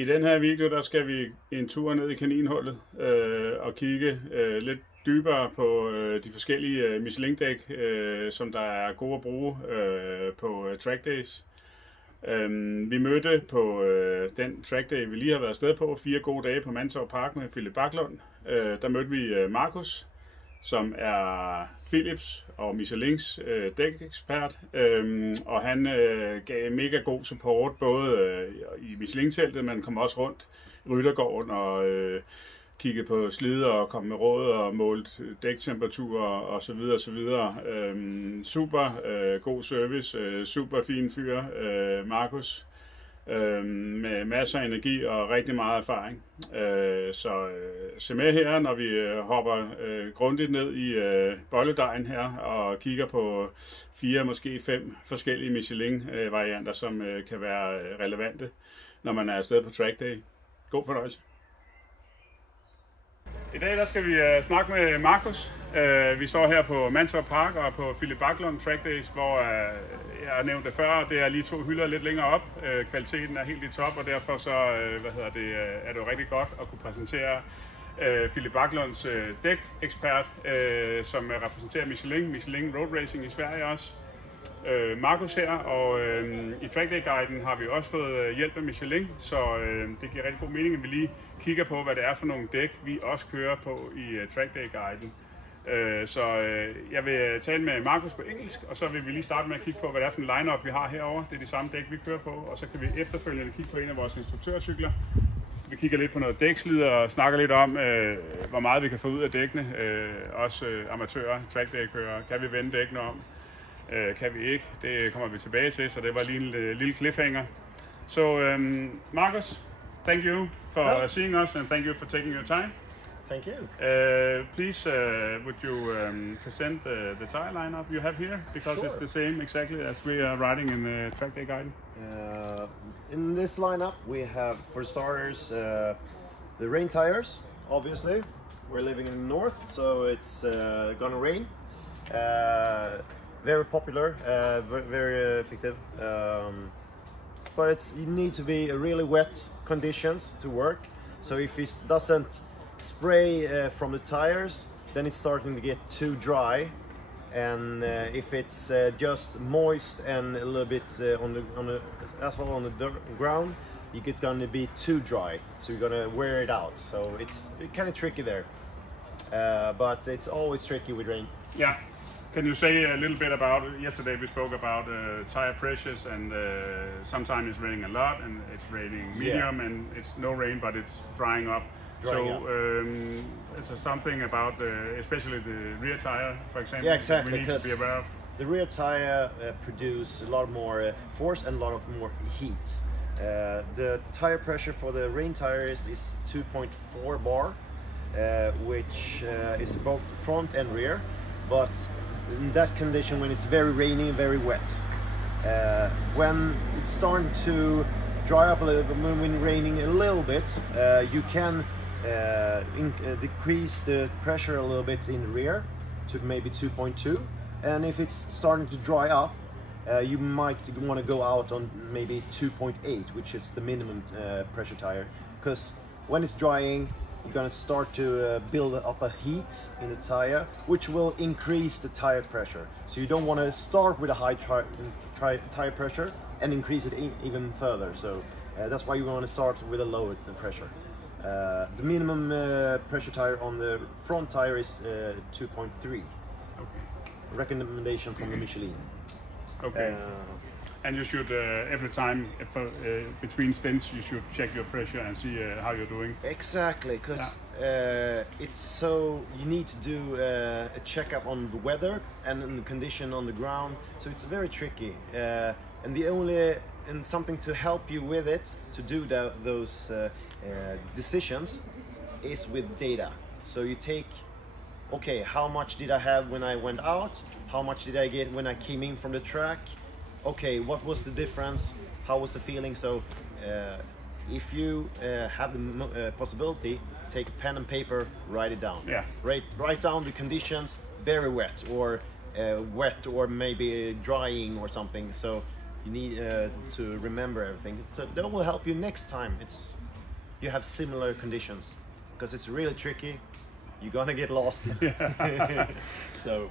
I den her video, der skal vi en tur ned i kaninhullet og kigge lidt dybere på de forskellige Michelin-dæk, som der er gode at bruge på Trackdays. Vi mødte på den trackday, vi lige har været afsted på, 4 gode dage på Mantorp Park med Filip Backlund. Der mødte vi Markus, som er Filips og Michelins dækekspert, og han gav mega god support, både i Michelin-teltet, men kom også rundt i ryttergården og kiggede på slider og kom med råd og målt dæktemperaturer og så videre og så videre. Super god service, super fin fyr, Markus. Med masser af energi og rigtig meget erfaring. Så se med her, når vi hopper grundigt ned i bolledejen her og kigger på 4, måske 5 forskellige Michelin-varianter, som kan være relevante, når man er afsted på trackday. God fornøjelse. I dag der skal vi snakke med Markus. Vi står her på Mantorp Park og på Filip Backlund Trackdays, hvor jeg har nævnt det før, det er lige 2 hylder lidt længere op. Kvaliteten er helt i top, og derfor så er det jo rigtig godt at kunne præsentere Filip Backlunds dækekspert, som repræsenterer Michelin Road Racing i Sverige også. Markus her, og i Trackday-guiden har vi også fået hjælp af Michelin, så det giver rigtig god mening, at vi lige kigger på, hvad det er for nogle dæk, vi også kører på i Trackday-guiden. Så jeg vil tale med Markus på engelsk, og så vil vi lige starte med at kigge på, hvad det er for en line-up, vi har herovre. Det er de samme dæk, vi kører på, og så kan vi efterfølgende kigge på en af vores instruktørcykler. Vi kigger lidt på noget dækslider og snakker lidt om, hvor meget vi kan få ud af dækkene. Også amatører, trackday-kører. Kan vi vende dækkene om? Kan vi ikke? Det kommer vi tilbage til, så det var lige en lille cliffhanger. So, Markus, thank you for seeing us and thank you for taking your time. Thank you. Please, would you present the tire lineup you have here? Because Sure. it's the same exactly as we are riding in the Trackday guide. In this lineup, we have, for starters, the rain tires. Obviously, we're living in the north, so it's gonna rain. Very popular, very effective. But you need to be really wet conditions to work. So if it doesn't spray from the tires, then it's starting to get too dry. And if it's just moist and a little bit on the asphalt on the ground, it's gonna be too dry. So you're gonna wear it out. So it's kind of tricky there. But it's always tricky with rain. Yeah. Can you say a little bit about, yesterday we spoke about tire pressures, and sometimes it's raining a lot and it's raining medium, and it's no rain but it's drying up. It's something about especially the rear tire, for example, yeah, exactly, we need to be aware of. The rear tire produces a lot more force and a lot of more heat. The tire pressure for the rain tires is 2.4 bar, which is both front and rear, but in that condition, when it's very rainy and very wet, when it's starting to dry up a little bit, when raining a little bit, you can decrease the pressure a little bit in the rear to maybe 2.2, and if it's starting to dry up, you might want to go out on maybe 2.8, which is the minimum pressure tire, because when it's drying, you're going to start to build up a heat in the tire, which will increase the tire pressure. So you don't want to start with a high tire pressure and increase it even further. So that's why you want to start with a lower pressure. The minimum pressure tire on the front tire is 2.3. Okay. Recommendation from the Michelin. Okay. And you should, every time, between stints, you should check your pressure and see how you're doing. Exactly, because it's so, you need to do a checkup on the weather and the condition on the ground, so it's very tricky. And something to help you with it, to do those decisions, is with data. So you take, okay, how much did I have when I went out? How much did I get when I came in from the track? Okay, what was the difference? How was the feeling? So if you have the possibility, take a pen and paper, write it down. Yeah. Write down the conditions, very wet or maybe drying or something. So you need to remember everything. So that will help you next time. It's you have similar conditions, because it's really tricky. You're gonna get lost. So.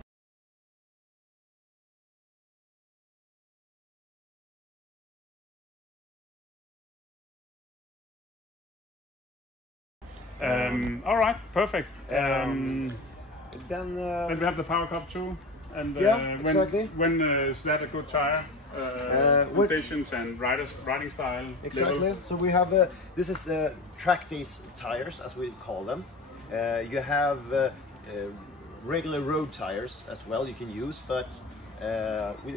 All right, perfect. Then we have the power cup too, and exactly. when is that a good tire? Conditions and riding style. Exactly. Level. So we have this is the Trackdays tires, as we call them. You have regular road tires as well you can use, but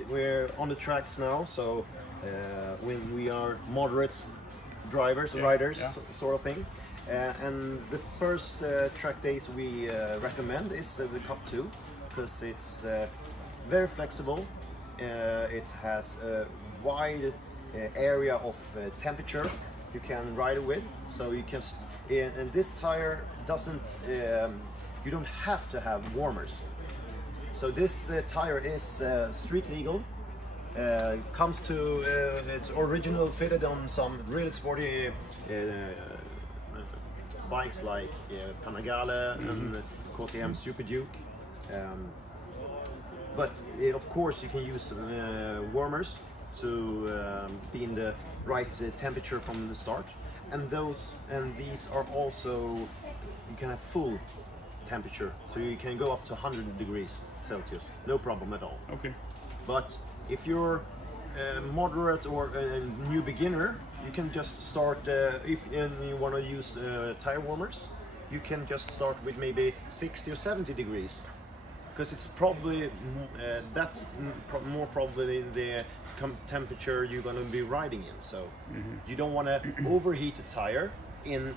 we're on the tracks now, so when we are moderate drivers, riders, sort of thing. And the first Trackdays we recommend is the Cup 2, because it's very flexible. It has a wide area of temperature you can ride it with, so you can. And this tire doesn't. You don't have to have warmers. So this tire is street legal. Comes to it's original fitted on some really sporty bikes like Panigale and KTM Super Duke. But of course you can use warmers to be in the right temperature from the start, and these are also, you can have full temperature, so you can go up to 100 degrees Celsius, no problem at all. Okay. But if you're moderate or a new beginner, you can just start, if you want to use tire warmers, you can just start with maybe 60 or 70 degrees. Because it's probably, that's more probably the temperature you're going to be riding in. So you don't want to overheat the tire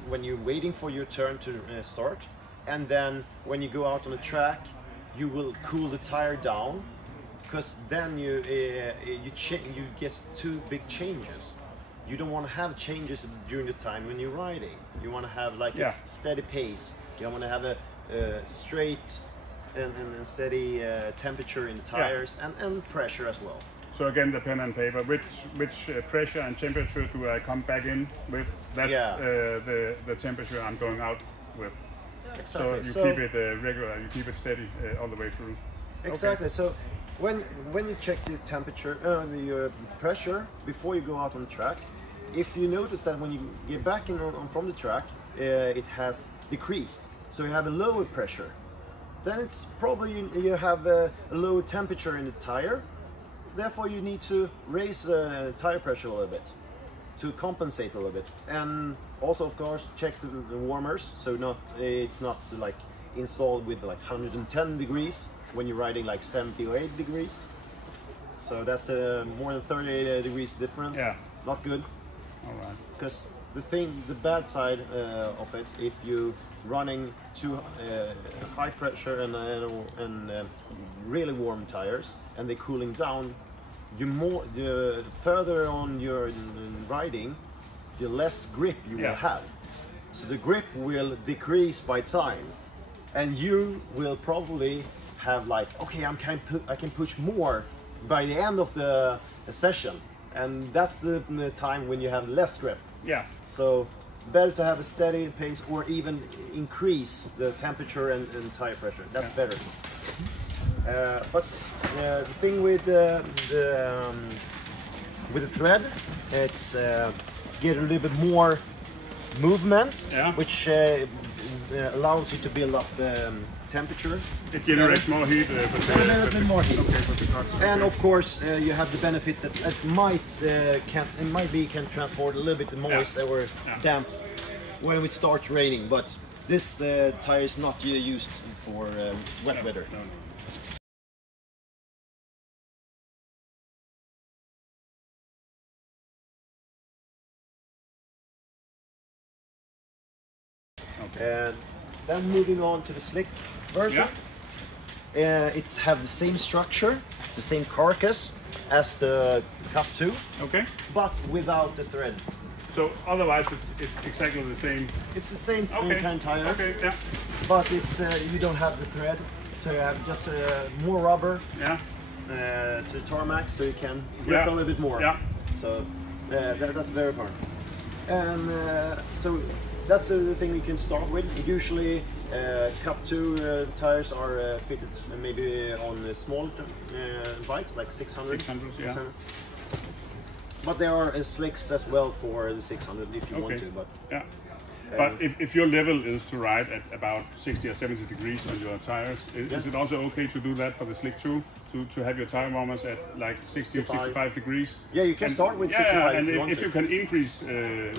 when you're waiting for your turn to start. And then when you go out on the track, you will cool the tire down, because then you get two big changes. You don't want to have changes during the time when you're riding. You want to have like a steady pace. You want to have a straight and steady temperature in the tires and pressure as well. So again, the pen and paper, which pressure and temperature do I come back in with? That's the temperature I'm going out with. Yeah, exactly. So you keep it regular, you keep it steady all the way through. Exactly. Okay. So when you check the temperature, the pressure before you go out on the track, if you notice that when you get back in from the track, it has decreased, so you have a lower pressure, then it's probably you have a lower temperature in the tire. Therefore, you need to raise the tire pressure a little bit to compensate a little bit. And also, of course, check the warmers, so it's not like installed with like 110 degrees when you're riding like 70 or 80 degrees. So that's more than 30 degrees difference. Yeah. Not good. All right. Because the bad side of it, if you running too high pressure and really warm tires and they're cooling down, the further on you're riding, the less grip you will have. So the grip will decrease by time, and you will probably have like, okay, I can push more by the end of the session, and that's the time when you have less grip. Yeah. So better to have a steady pace, or even increase the temperature and tire pressure. That's better. But the thing with the thread, it's get a little bit more movement, which allows you to build up temperature. It generates more heat. More heat. And of course, you have the benefits that it can transport a little bit moist or damp when it starts raining. But this tire is not used for wet weather. No. Okay. And then moving on to the slick version. It's have the same structure, the same carcass as the Cup 2, but without the thread. So otherwise it's exactly the same? It's the same kind of tire, but it's you don't have the thread, so you have just more rubber to the tarmac, so you can grip a little bit more. So that's very fun. And so that's the thing you can start with. Usually Cup 2 tires are fitted maybe on small bikes like 600. 600, yeah. But there are slicks as well for the 600 if you want to. But yeah. But if your level is to ride at about 60 or 70 degrees on your tires, is it also okay to do that for the slick too? To have your tire warmers at like 60 or 65 degrees? Yeah, you can start with 65 and if you want if to. you can increase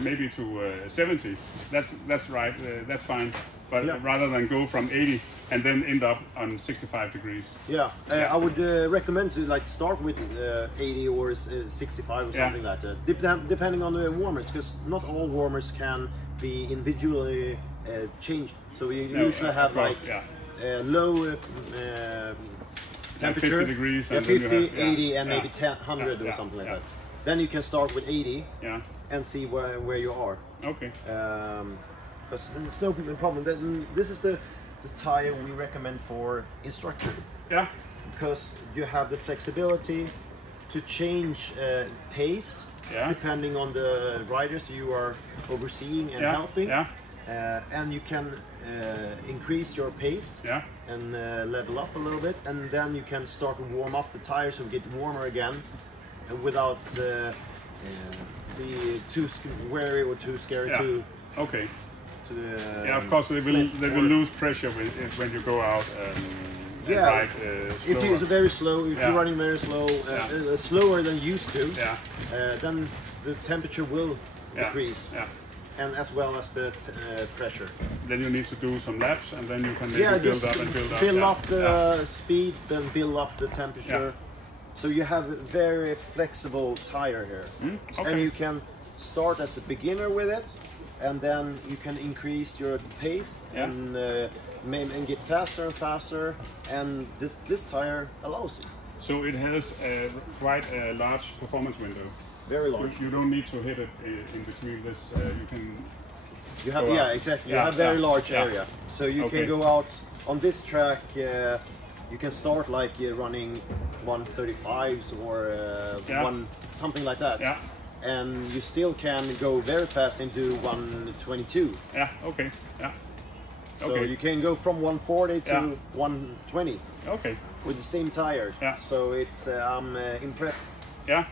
maybe to 70, that's right, that's fine. But rather than go from 80 and then end up on 65 degrees. Yeah, I would recommend to like start with 80 or 65 or something like that, depending on the warmers, because not all warmers can be individually changed. So we usually have like low temperature, 50 degrees, and 50, then you have, 80, and maybe 100 or something like that. Then you can start with 80 and see where you are. Okay. It's no problem. This is the tire we recommend for instructor. Yeah. Because you have the flexibility to change pace depending on the riders you are overseeing and helping. Yeah. And you can increase your pace and level up a little bit, and then you can start to warm up the tires and get warmer again without be too wary or too scary to. Okay. To the, of course they will lose pressure when you go out. And ride if it's very slow, if you're running very slow, slower than used to, then the temperature will decrease. And as well as the pressure. Then you need to do some laps, and then you can maybe build up and build up. Fill up the speed, then build up the temperature. So you have a very flexible tire here, and you can start as a beginner with it, and then you can increase your pace and get faster and faster. And this tire allows it. So it has quite a large performance window. Very large. You don't need to hit it in between this. You can. You have exactly. You have very large area, so you can go out on this track. You can start like running 135s or something like that. Yeah. And you still can go very fast into 122. Yeah. Okay. Yeah. So you can go from 140 to 120. Okay. With the same tires. Yeah. So it's I'm impressed. Yeah.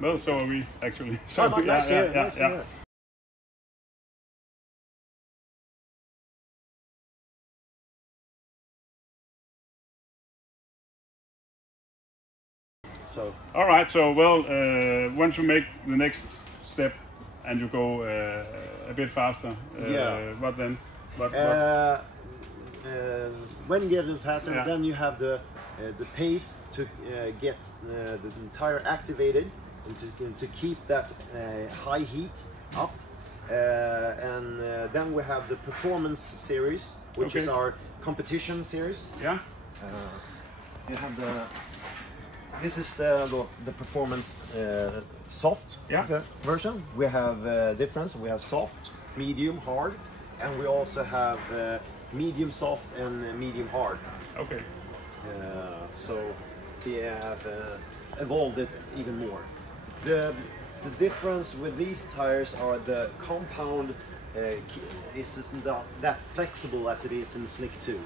Well, so are we actually. So nice to hear. So. All right. So once you make the next step and you go a bit faster, what then? When you get faster, then you have the pace to get the tire activated and to keep that high heat up. And then we have the performance series, which is our competition series. Yeah. You have this is the performance soft version. We have difference. We have soft, medium, hard, and we also have medium soft and medium hard. Okay. So we have evolved it even more. The difference with these tires are the compound isn't that flexible as it is in the Slick 2.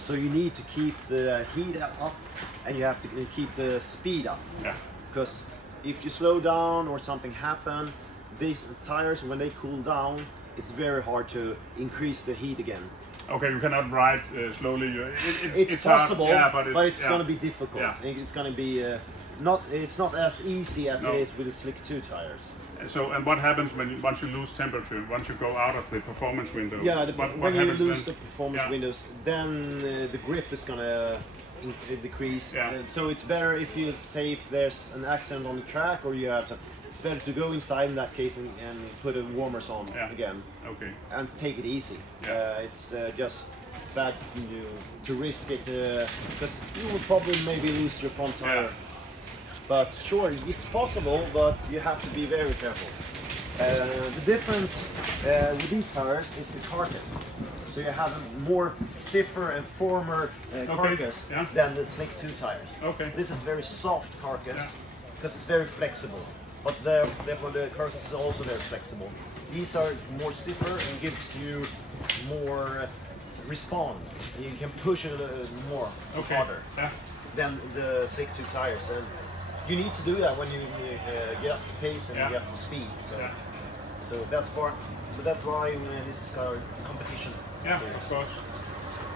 So you need to keep the heat up and you have to keep the speed up. Yeah. Because if you slow down or something happens, these tires, when they cool down, it's very hard to increase the heat again. Okay, you cannot ride slowly. It's possible, but it's going to be difficult. Yeah. It's going to be it's not as easy as it is with the Slick 2 tires. So, and what happens once you lose temperature? Once you go out of the performance window? Yeah, when you lose the performance windows, then the grip is going to decrease. Yeah. So it's better if you say if there's an accident on the track or you have some. It's better to go inside in that case and put a warmers on again. Okay. And take it easy. Yeah. It's just bad to risk it because you will probably maybe lose your front tire. Yeah. But sure, it's possible, but you have to be very careful. The difference with these tires is the carcass. So you have a more stiffer and firmer carcass than the Slick 2 tires. Okay. This is very soft carcass because it's very flexible. but therefore the carcass is also very flexible. These are more stiffer and gives you more respond. You can push it a little more harder than the slick 2 tires, and you need to do that when you get up the pace and get up the speed. So that's why this is called competition. Yeah, of course.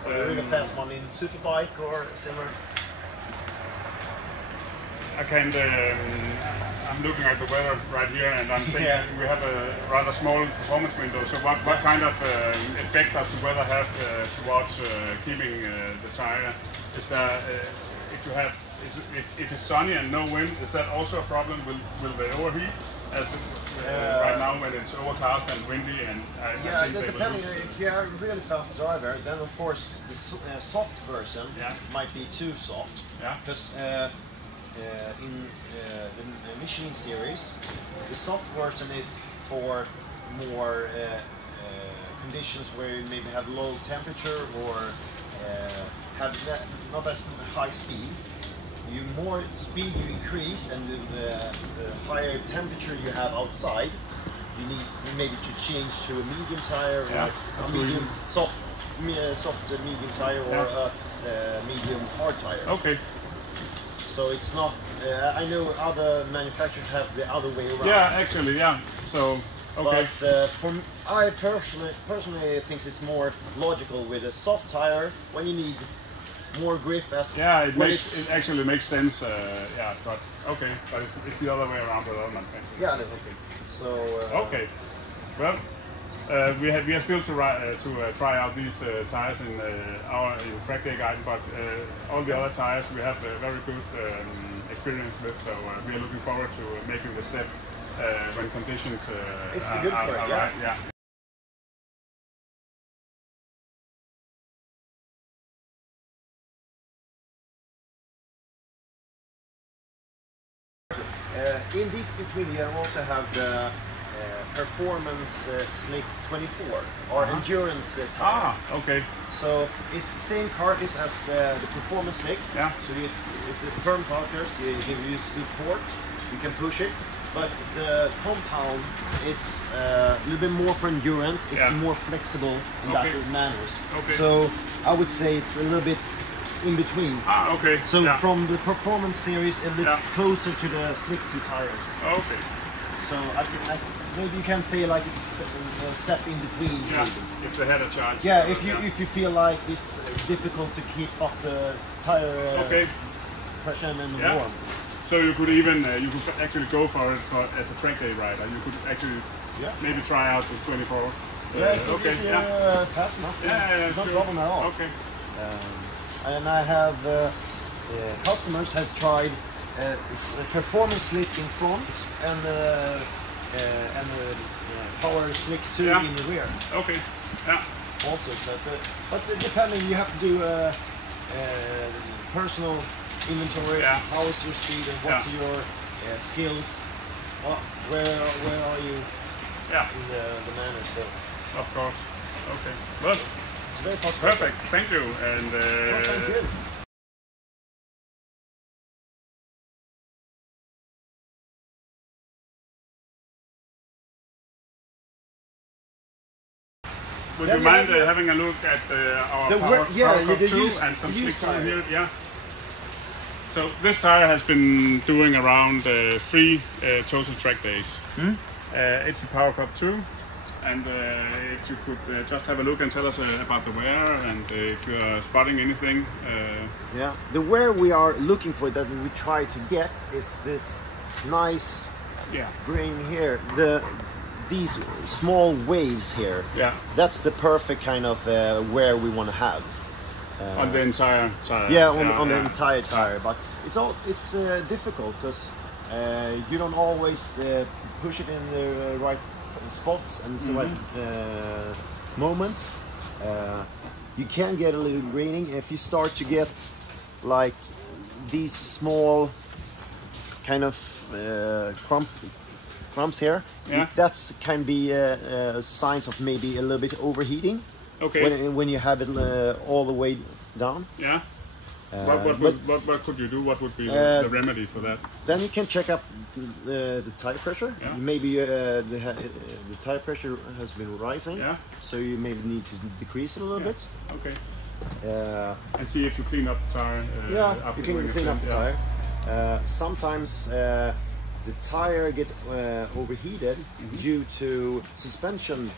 Really fast one in superbike or similar. I'm looking at the weather right here, and I'm thinking we have a rather small performance window. So what kind of effect does the weather have towards keeping the tire? Is there if it's sunny and no wind, is that also a problem? Will they overheat? As right now when it's overcast and windy, and depending if you are a really fast driver, then of course the soft version might be too soft. Because in the Michelin series, the soft version is for more conditions where you maybe have low temperature or have not as high speed. The more speed you increase and the higher temperature you have outside, you need maybe to change to a medium tire or a medium soft medium tire or a medium hard tire. Okay. So it's not. I know other manufacturers have the other way around. Yeah, actually, yeah. So okay. But I personally think it's more logical with a soft tire when you need more grip. It actually makes sense. But okay, but it's the other way around with other manufacturers. Yeah. Okay. So. Okay. Well. We are still to try out these tires in our track day guide, but all the other tires we have a very good experience with, so we are looking forward to making the step when conditions are right. Yeah. In this between, you also have the performance slick 24 or endurance tire. Okay. So it's the same carcass as the performance slick. Yeah. So it's the firm carcass. You can use the port. You can push it, but the compound is a little bit more for endurance. It's more flexible in that manners. Okay. So I would say it's a little bit in between. Okay. So from the performance series, it looks closer to the slick 2 tires. Okay. So maybe you can say like it's a step in between. Yeah. If they had a charge. Yeah. If you feel like it's difficult to keep up the tire pressure and warm. So you could even you could actually go for it as a track day rider. You could actually maybe try out the 24. If you're fast enough. It's no problem at all. Okay. And I have customers have tried performance slick in front and power slick 2 in the rear. Okay. Yeah. Also, but depending, you have to do personal inventory. How is your speed and what's your skills? Where are you in the manner? So. Of course. Okay. Well. It's very possible. Perfect. Thank you. And. Thank you. Would you mind having a look at our Power Cup 2 and some slick 2 here? Yeah. So this tire has been doing around 3 total track days. It's a Power Cup 2, and if you could just have a look and tell us about the wear and if you are spotting anything. The wear we are looking for that we try to get is this nice grain here. These small waves here. Yeah. That's the perfect kind of wear we want to have. On the entire tire. Yeah, on the entire tire. But it's difficult because you don't always push it in the right spots and the right moments. You can get a little graining if you start to get like these small kind of clumps here. That can be signs of maybe a little bit overheating. Okay. When you have it all the way down. Yeah. What could you do? What would be the remedy for that? Then you can check up the tire pressure. Yeah. Maybe the tire pressure has been rising, Yeah. so you maybe need to decrease it a little bit. Okay. And see if you clean up the tire. You can clean up the tire. Sometimes the tire get overheated due to suspension.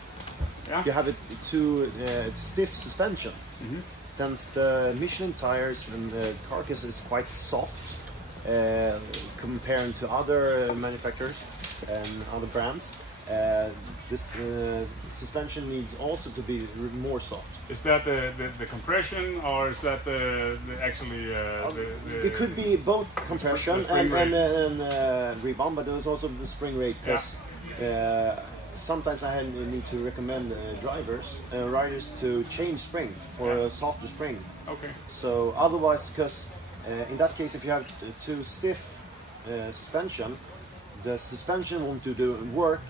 Yeah. You have it too stiff suspension. Since the Michelin tires and the carcass is quite soft comparing to other manufacturers and other brands, this suspension needs also to be more soft. Is that the compression, or is that actually it could be both compression and rebound, but there's also the spring rate, because sometimes I need to recommend riders to change spring for a softer spring. Okay. So otherwise, because in that case, if you have too stiff suspension, the suspension won't do the work.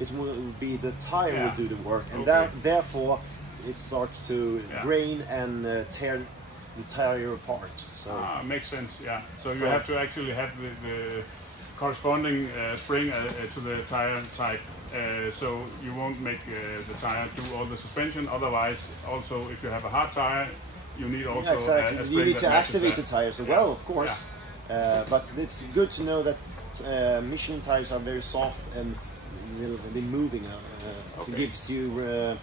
It will be the tire will do the work, and therefore it starts to grain and tear the tire apart. So makes sense. Yeah. So you have to actually have the corresponding spring to the tire type. So you won't make the tire do all the suspension. Otherwise, also if you have a hard tire, you need also a spring. You need to that activate the that. tires as well, of course. But it's good to know that Michelin tires are very soft and they're moving. It gives you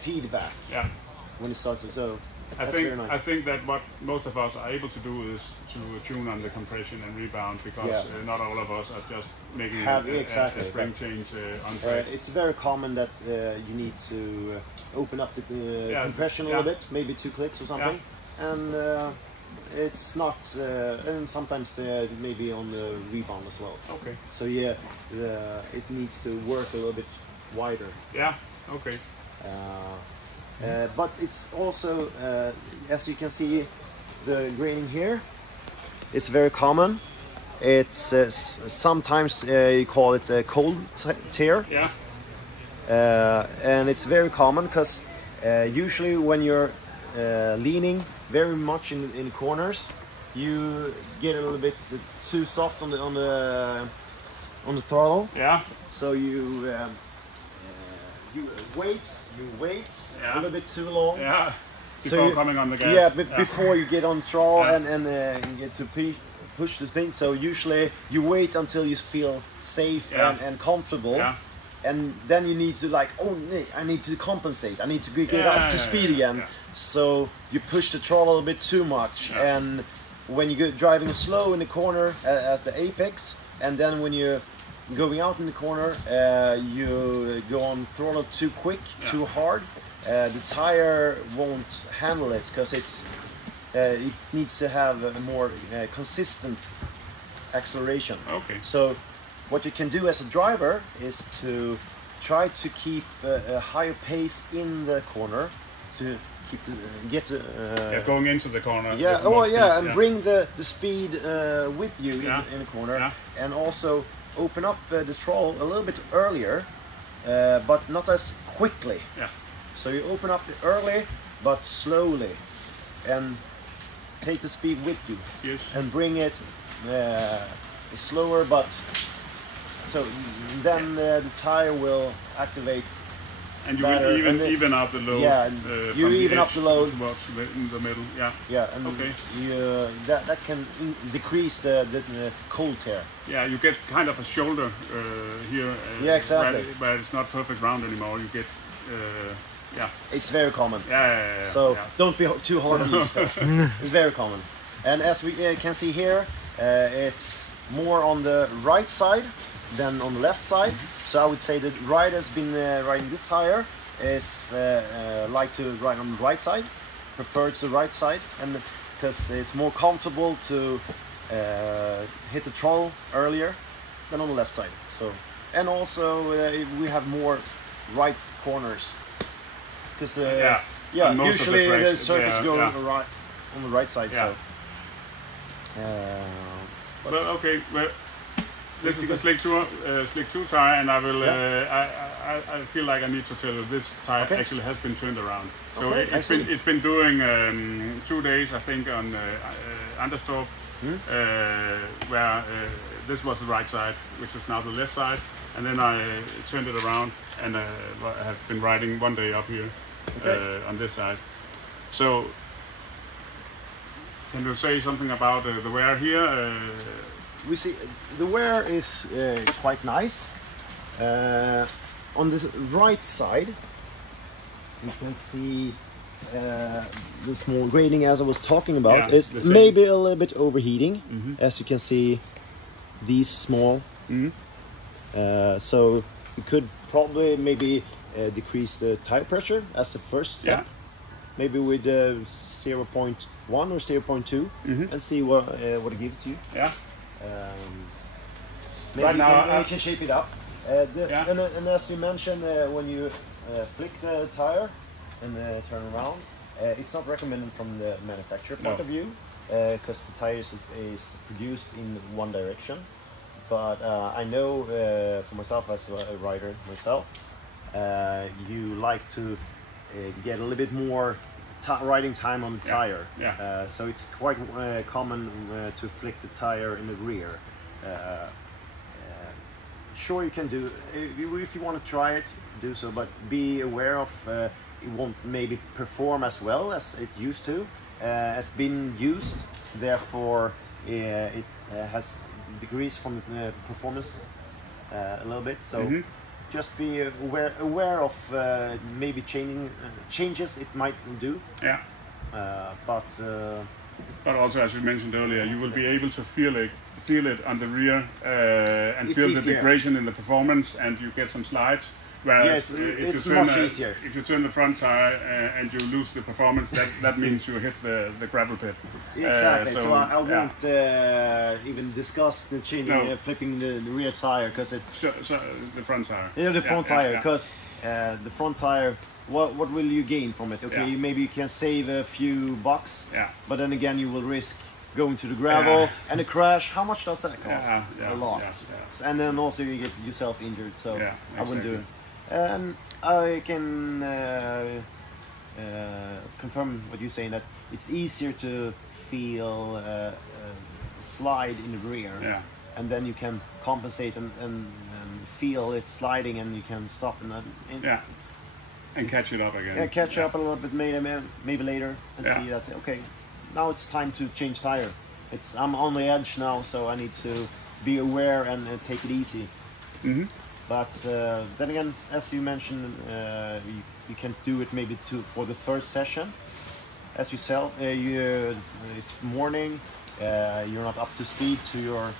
feedback when it starts to so. I think that what most of us are able to do is to tune on the compression and rebound, because not all of us are just making a spring change on track. It's very common that you need to open up the compression a little bit, maybe 2 clicks or something, and it's not, and sometimes maybe on the rebound as well. Okay. So it needs to work a little bit wider. Yeah. Okay. But it's also, as you can see, the graining here is very common. It's sometimes you call it a cold tear. Yeah. And it's very common because usually when you're leaning very much in corners, you get a little bit too soft on the throttle. Yeah. So you wait a little bit too long. Yeah. Before coming on the gas. Yeah, before you get on the throttle and get to push the thing. So usually you wait until you feel safe and comfortable. Yeah. And then you need to I need to compensate. I need to get up to speed again. Yeah. So you push the throttle a bit too much. Yeah. And when you go driving slow in the corner at the apex, and then when you're going out in the corner, you go on throttle too quick, too hard. The tire won't handle it because it needs to have a more consistent acceleration. Okay. So what you can do as a driver is to try to keep a higher pace in the corner to keep going into the corner. And bring the speed with you in the corner, and also open up the throttle a little bit earlier, but not as quickly. Yeah. So you open up early, but slowly, and take the speed with you. Yes. And bring it slower, but so then the tire will activate. And you will even out the load. Yeah, you even up the load in the middle. Yeah. Yeah, and that can decrease the cold tear. Yeah, you get kind of a shoulder here. Exactly. But it's not perfect round anymore. You get. It's very common. Yeah. So don't be too hard on yourself. It's very common. And as we can see here, it's more on the right side than on the left side. So I would say that riders been riding this tire is like to ride on the right side, prefers the right side, and because it's more comfortable to hit the throttle earlier than on the left side. So, and also we have more right corners because usually the surface go on the right side. Yeah. So this is a slick 2 tire, and I will I feel like I need to tell you this tire actually has been turned around. So Okay, it's been doing 2 days, I think, on Mantorp, where this was the right side, which is now the left side, and then I turned it around and have been riding 1 day up here on this side. So, can you say something about the wear here? We see the wear is quite nice. On this right side, you can see the small grading as I was talking about. It's maybe a little bit overheating, as you can see these small. So you could probably maybe decrease the tire pressure as the first step. Maybe with 0.1 or 0.2 and see what it gives you. Maybe Right now, you can shape it up. And as you mentioned, when you flick the tire and turn around, it's not recommended from the manufacturer point of view, because the tires is produced in one direction. But I know for myself as a rider myself, you like to get a little bit more riding time on the tire. So it's quite common to flick the tire in the rear. Sure, you can do if you want to try it, do so, but be aware of it won't maybe perform as well as it used to. It's been used, therefore it has decreased from the performance a little bit. So just be aware of maybe changes it might do. But also, as you mentioned earlier, you will be able to feel it on the rear and it's feel easier. the degradation in the performance, and you get some slides. Whereas it's much easier. If you turn the front tire and you lose the performance, that means you hit the gravel pit. Exactly. So I won't even discuss the changing, flipping the rear tire, because it. So the front tire. Yeah, the front tire, because the front tire. What will you gain from it? Okay, maybe you can save a few bucks. But then again, you will risk going to the gravel and a crash. How much does that cost? A lot. And then also you get yourself injured. So I wouldn't do it. And I can confirm what you're saying, that it's easier to feel slide in the rear, and then you can compensate and feel it sliding, and you can stop and catch it up again. Catch up a little bit maybe later and see that okay, now it's time to change tire. I'm on the edge now, so I need to be aware and take it easy. But then again, as you mentioned, you can do it maybe for the first session. As you sell, it's morning, you're not up to speed to your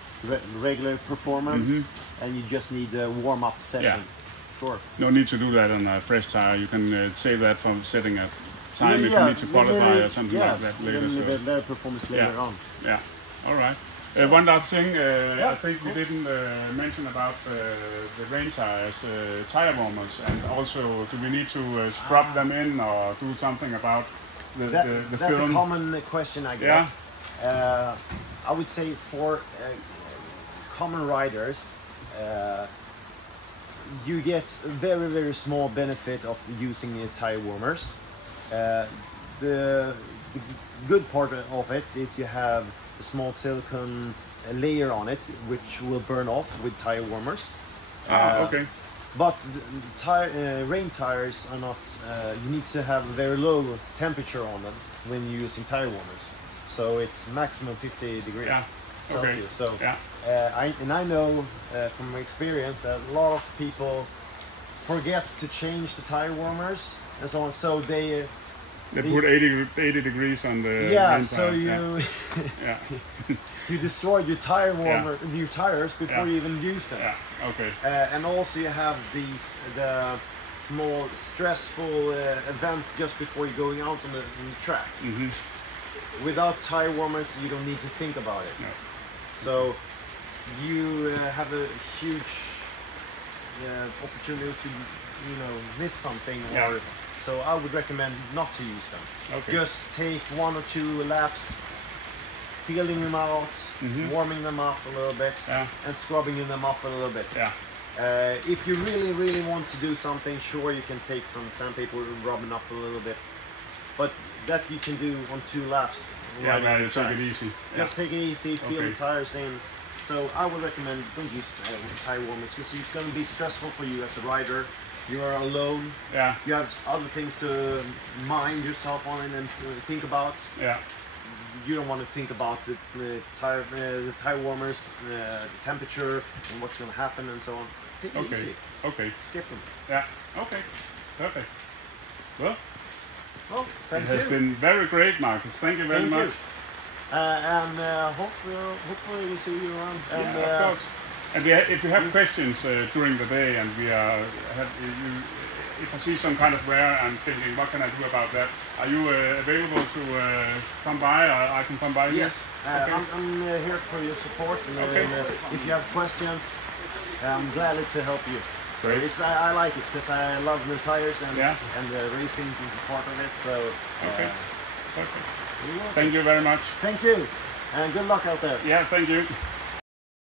regular performance, and you just need a warm-up session. Sure. No need to do that on a fresh tire. You can save that from setting a time if you need to qualify or something like that later. So. Better performance later on. All right. One last thing, I think we didn't mention about the rain tires, tire warmers, and also do we need to scrub them in or do something about the that's film? That's a common question I get. I would say for common riders, you get a very, very small benefit of using tire warmers. The good part of it is you have a small silicone layer on it, which will burn off with tire warmers. Okay. But rain tires are not. You need to have a very low temperature on them when you're using tire warmers. So it's maximum 50 degrees Celsius. So I know from my experience that a lot of people forget to change the tire warmers and so on. So they put 80 degrees on the rain so tire. you destroyed your tire warmer, your tires before you even use them. And also you have the small stressful event just before you're going out on the track. Without tire warmers, you don't need to think about it. So you have a huge opportunity to miss something. So I would recommend not to use them. Just take 1 or 2 laps, feeling them out, warming them up a little bit, and scrubbing them up a little bit. If you really want to do something, sure, you can take some sandpaper and rub it up a little bit, but that you can do on 2 laps. Yeah, man, take it easy. Just take it easy, feel the tires in. So I would recommend don't use tire warmers because it's going to be stressful for you as a rider. You are alone. Yeah. You have other things to mind yourself on and think about. Yeah. You don't want to think about the tire warmers, the temperature, and what's going to happen, and so on. Take it easy. Okay. Skip them. Yeah. Okay. Perfect. Well, thank it you. has been very great, Marcus. Thank you very much. And hopefully we see you around. And, of course. And if you have questions during the day, and if I see some kind of wear, I'm thinking, what can I do about that? Are you available to come by, or I can come by? Yes, okay. I'm here for your support. And, if you have questions, I'm glad to help you. Great. I like it because I love the tires and the racing part of it. So perfect. Thank you very much. Thank you, and good luck out there. Yeah, thank you.